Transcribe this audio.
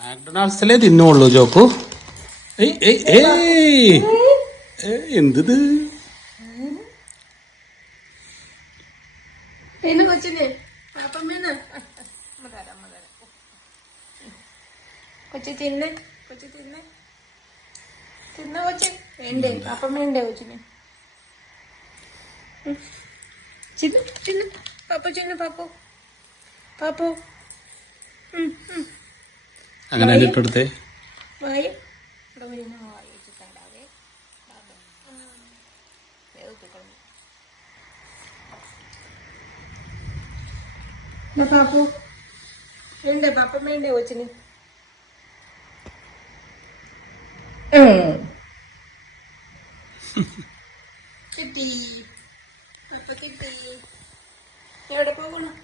മാക്ഡൊണാൾഡ്സിലേ തിന്നുള്ളൂ ചോപ്പു. എന്തത് കൊച്ചിനെ കൊച്ചി തിന്നെ തിന്ന കൊച്ചി വേണ്ടേ അപ്പം വേണ്ടേ കൊച്ചിന് ചിന്ന പാപ്പു ചിന്ന പാപ്പു അങ്ങനെ ഇട്ടെടുത്തേ. വായ പാപ്പു വേണ്ടേ പാപ്പം വേണ്ടേ കൊച്ചിന് കിട്ടി അപ്പൊ കിട്ടി എവിടെ പോകണം